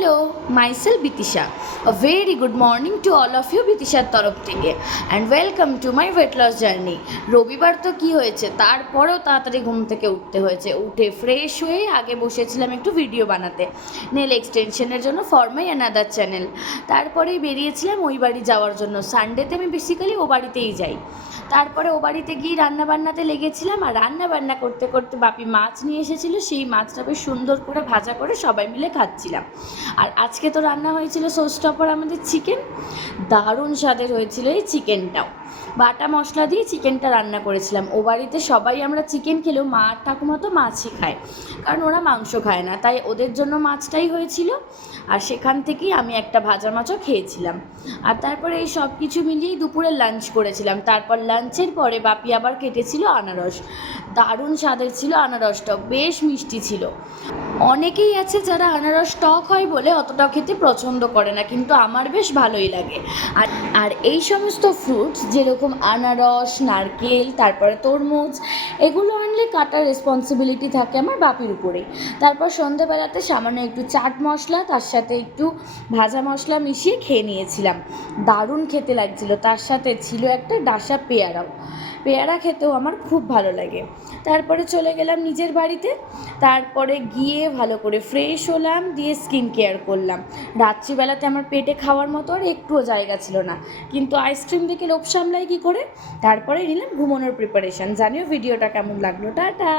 Hello, myself Bitisha. A very good morning to all of you বিতিশার তরফ থেকে and welcome to my weight loss journey. রবিবার তো কী হয়েছে, তারপরেও তাড়াতাড়ি ঘুম থেকে উঠতে হয়েছে। উঠে ফ্রেশ হয়ে আগে বসেছিলাম একটু ভিডিও বানাতে নেল এক্সটেনশনের জন্য ফর মাই অ্যানাদার চ্যানেল। তারপরেই বেরিয়েছিলাম ওই বাড়ি যাওয়ার জন্য। সানডেতে আমি বেসিক্যালি ও বাড়িতেই যাই। তারপরে ও বাড়িতে গিয়ে রান্নাবান্নাতে লেগেছিলাম, আর রান্নাবান্না করতে করতে বাপি মাছ নিয়ে এসেছিলো। সেই মাছটা বেশ সুন্দর করে ভাজা করে সবাই মিলে খাচ্ছিলাম। আর আজকে তো রান্না হয়েছিল শোস্টপার আমাদের চিকেন। দারুণ স্বাদের হয়েছিল এই চিকেনটাও। বাটা মশলা দিয়ে চিকেনটা রান্না করেছিলাম। ও বাড়িতে সবাই আমরা চিকেন খেলেও মা আর ঠাকুমা তো মাছই খায়, কারণ ওরা মাংস খায় না, তাই ওদের জন্য মাছটাই হয়েছিল। আর সেখান থেকেই আমি একটা ভাজা মাছও খেয়েছিলাম। আর তারপরে এই সব কিছু মিলিয়েই দুপুরে লাঞ্চ করেছিলাম। তারপর লাঞ্চের পরে বাপি আবার কেটেছিল আনারস। দারুণ স্বাদের ছিল আনারসটাও, বেশ মিষ্টি ছিল। অনেকেই আছে যারা আনারস টক হয় বলে অতটাও খেতে পছন্দ করে না, কিন্তু আমার বেশ ভালোই লাগে। আর আর এই সমস্ত ফ্রুটস যেরকম আনারস, নারকেল, তারপরে তরমুজ, এগুলো আনলে কাটার রেসপন্সিবিলিটি থাকে আমার বাপির উপরেই। তারপর সন্ধেবেলাতে সামান্য একটু চাট মশলা, তার সাথে একটু ভাজা মশলা মিশিয়ে খেয়ে নিয়েছিলাম। দারুণ খেতে লাগছিল। তার সাথে ছিল একটা ডাসা পেয়ারাও। পেয়ারা খেতেও আমার খুব ভালো লাগে। তারপরে চলে গেলাম নিজের বাড়িতে। তারপরে গিয়ে ভালো করে ফ্রেশ হলাম, দিয়ে স্কিন কেয়ার করলাম। রাত্রিবেলাতে আমার পেটে খাওয়ার মতো আর একটুও জায়গা ছিল না, কিন্তু আইসক্রিম দেখে লোভ সামলাই কী করে। তারপরে নিলাম ঘুমানোর প্রিপারেশান। জানিও ভিডিওটা কেমন লাগলো। টাটা।